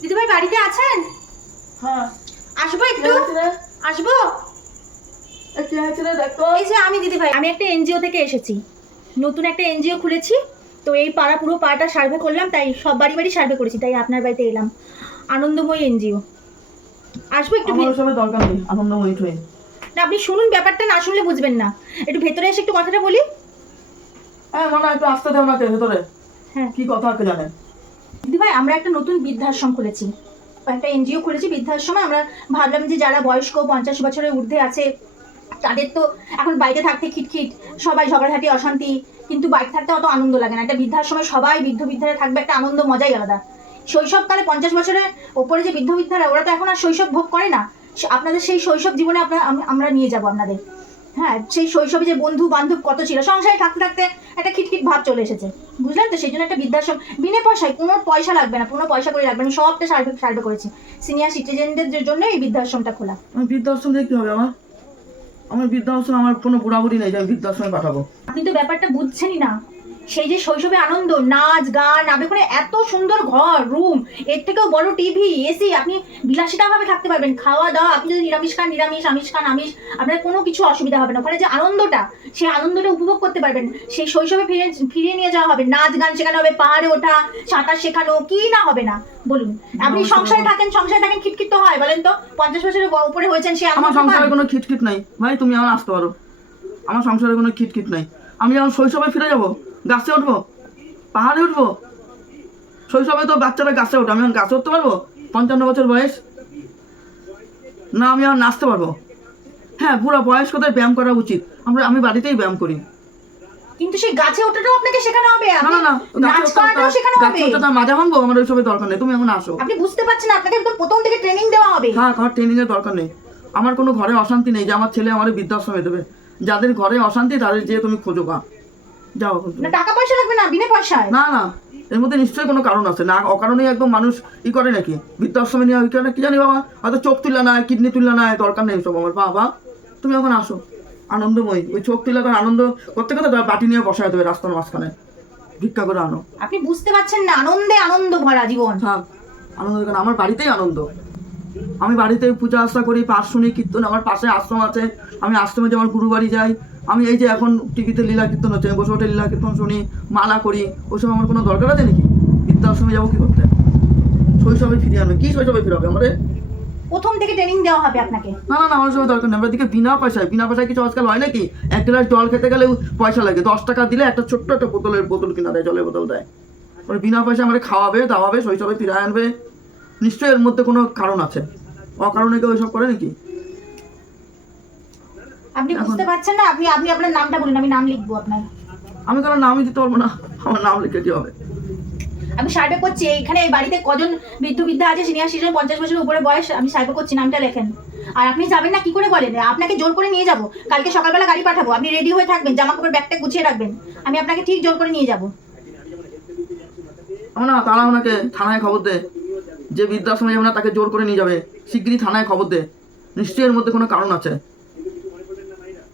দিদিভাই বাড়িতে আছেন? হ্যাঁ। আসব একটু? আসব? এই যে আমি দিদিভাই আমি একটা এনজিও থেকে এসেছি। নতুন একটা এনজিও খুলেছি তো এই পাড়া পুরো পাড়াটা সার্ভে করলাম তাই সব বাড়ি বাড়ি সার্ভে করেছি তাই আপনার বাড়িতে এলাম। আনন্দময়ী এনজিও। আসব একটু আমার দরকার নেই আনন্দময়ী টুয়ে না আপনি শুনুন ব্যাপারটা না শুনলে বুঝবেন না। একটু ভেতরে এসে একটু কথাটা বলি। হ্যাঁ মনে হয় একটু আসতে দেও না ভেতরে। হ্যাঁ। কি কথা কে জানে? দিদিভাই, আমরা একটা নতুন বৃদ্ধাশ্রম খুলেছি। একটা এনজিও খুলেছি বৃদ্ধাশ্রমে। আমরা ভাবলাম যে যারা বয়স্ক, পঞ্চাশ বছরের ঊর্ধ্বে আছে, তাদের তো এখন বাইরে থাকতে খিটখিট, সবাই ঝগড়াঝাটি, অশান্তি, কিন্তু বাইরে থাকতে অত আনন্দ লাগে না। একটা বৃদ্ধাশ্রমে সবাই বৃদ্ধ বৃদ্ধারা থাকবে, একটা আনন্দ, মজাই আলাদা। শৈশবকালে পঞ্চাশ বছরের ওপরে যে বৃদ্ধ বৃদ্ধারা, ওরা তো এখন আর শৈশব ভোগ করে না। আপনাদের সেই শৈশব জীবনে আপনার আমরা নিয়ে যাব আপনাদের। হ্যাঁ সেই শৈশবে যে বন্ধু বান্ধব কত ছিল সংসারে থাকতে থাকতে একটা খিটখিট ভাব চলে এসেছে। বুঝলেন তো? সেই জন্য একটা বৃদ্ধাশ্রম। বিনে পয়সায় কোনো পয়সা লাগবে না কোনো পয়সা করে লাগবে না। সবটা সার্ভে সার্ভে করেছি। সিনিয়র সিটিজেনদের জন্য এই বৃদ্ধাশ্রমটা খোলা। আমি বৃদ্ধাশ্রম দিয়ে কি হবে আমার? আমার বৃদ্ধাশ্রম আমার কোনো বুড়াবুড়ি নেই যে আমি বৃদ্ধাশ্রমে পাঠাবো। আপনি তো ব্যাপারটা বুঝছেনই না। সেই যে শৈশবে আনন্দ নাচ গান আবে করে এত সুন্দর ঘর রুম এর থেকেও বড় টিভি এসি আপনি বিলাসিতা ভাবে থাকতে পারবেন। খাওয়া দাওয়া আপনি যদি নিরামিষ খান নিরামিষ আমিষ খান আমিষ আপনার কোনো কিছু অসুবিধা হবে না। ওখানে যে আনন্দটা সেই আনন্দটা উপভোগ করতে পারবেন। সেই শৈশবে ফিরে ফিরিয়ে নিয়ে যাওয়া হবে। নাচ গান শেখানো হবে পাহাড়ে ওঠা সাঁতার শেখানো কি না হবে না? বলুন। আপনি সংসারে থাকেন সংসারে থাকেন খিটখিট তো হয় বলেন তো? পঞ্চাশ বছরের উপরে হয়েছেন সে আমার সংসারে কোনো খিটখিট নাই। ভাই তুমি আমার আসতে পারো। আমার সংসারে কোনো খিটখিট নাই। আমি যখন শৈশবে ফিরে যাব গাছে উঠবো। পাহাড়ে উঠবো। শৈশবে তো বাচ্চারা গাছে ওঠে। আমি এখন গাছে উঠতে পারব? পঞ্চান্ন বছর বয়স? না আমি আর নাচতে পারব। হ্যাঁ পুরো বয়স্কদের ব্যায়াম করা উচিত। আমরা আমি বাড়িতেই ব্যায়াম করি। কিন্তু সেই গাছে ওঠাটাও আপনাকে শেখানো হবে। না না না নাচ করাটাও শেখানো হবে। গাছে তার মাজা ভাঙবো আমার ওইসবের দরকার নেই। তুমি এখন আসো। আপনি বুঝতে পারছেন আপনাকে একদম প্রথম থেকে ট্রেনিং দেওয়া হবে। হ্যাঁ আমার ট্রেনিং এর দরকার নেই। আমার কোনো ঘরে অশান্তি নেই যে আমার ছেলে আমার বৃদ্ধাশ্রমে দেবে। যাদের ঘরে অশান্তি তাদের যেয়ে তুমি খোঁজো গা। যাও এখন না টাকা পয়সা লাগবে না বিনা পয়সায়। না না এর মধ্যে নিশ্চয়ই কোনো কারণ আছে। না অকারণেই একদম মানুষ ই করে নাকি? বৃদ্ধাশ্রমে নিয়ে ওই করে কি জানি বাবা হয়তো চোখ তুলা নাই কিডনি তুলা নাই দরকার নেই সব আমার। বাবা তুমি এখন আসো। আনন্দময়ী ওই চোখ তুলা করে আনন্দ করতে করতে বাটি নিয়ে বসায় দেবে রাস্তার মাঝখানে। ভিক্ষা করে আনো। আপনি বুঝতে পারছেন না আনন্দে আনন্দ ভরা জীবন। থাক আনন্দ কেন আমার বাড়িতেই আনন্দ। আমি বাড়িতে পূজা আশা করি পাঠ শুনি কীর্তন আমার পাশে আশ্রম আছে। আমি আশ্রমে যে আমার গুরু বাড়ি যাই আমি এই যে এখন টিভিতে লীলা কীর্তন হচ্ছে আমি বসে বসে লীলা কীর্তন শুনি মালা করি ওসব আমার কোনো দরকার আছে নাকি? বৃদ্ধাশ্রমে যাব কি করতে? শৈশবে ফিরে আনবে কি শৈশবে ফিরে হবে আমাদের? প্রথম থেকে ট্রেনিং দেওয়া হবে আপনাকে। না না না আমার সব দরকার নেই। আমার দিকে বিনা পয়সায় বিনা পয়সায় কিছু আজকাল হয় নাকি? এক গ্লাস জল খেতে গেলেও পয়সা লাগে। দশ টাকা দিলে একটা ছোট্ট একটা বোতলের বোতল কিনা দেয় জলের বোতল দেয়। ওরা বিনা পয়সা আমাদের খাওয়াবে দাওয়াবে শৈশবে ফিরে আনবে। নিশ্চয়ই এর মধ্যে কোনো কারণ আছে। অকারণে কেউ ওইসব করে নাকি? আপনি বুঝতে পারছেন না? আপনি আপনি আপনার নামটা বলুন আমি নাম লিখব আপনার। আমি কারণ নামই দিতে পারব না। আমার নাম লিখে কি হবে। আমি সার্ভে করছি এখানে এই বাড়িতে কজন বৃদ্ধ বৃদ্ধা আছে সিনিয়র সিটিজেন পঞ্চাশ বছরের উপরে বয়স আমি সার্ভে করছি নামটা লেখেন। আর আপনি যাবেন না কি করে বলেন? আপনাকে জোর করে নিয়ে যাব। কালকে সকালবেলা গাড়ি পাঠাবো। আপনি রেডি হয়ে থাকবেন জামা কাপড় ব্যাগটা গুছিয়ে রাখবেন। আমি আপনাকে ঠিক জোর করে নিয়ে যাব। না তারা ওনাকে থানায় খবর দে যে বৃদ্ধাশ্রমে যাবে না তাকে জোর করে নিয়ে যাবে। শিগগিরই থানায় খবর দে নিশ্চয়ই এর মধ্যে কোনো কারণ আছে।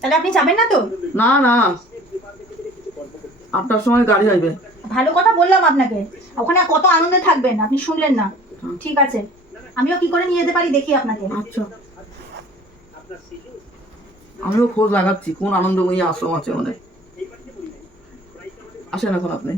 তাহলে আপনি যাবেন না তো? না না। আপনার সময় গাড়ি আসবে। ভালো কথা বললাম আপনাকে। ওখানে কত আনন্দে থাকবেন আপনি শুনলেন না। ঠিক আছে। আমিও কি করে নিয়ে যেতে পারি দেখি আপনাকে। আচ্ছা। আমিও খোঁজ লাগাচ্ছি কোন আনন্দময়ী আশ্রম আছে মানে আসেন এখন আপনি।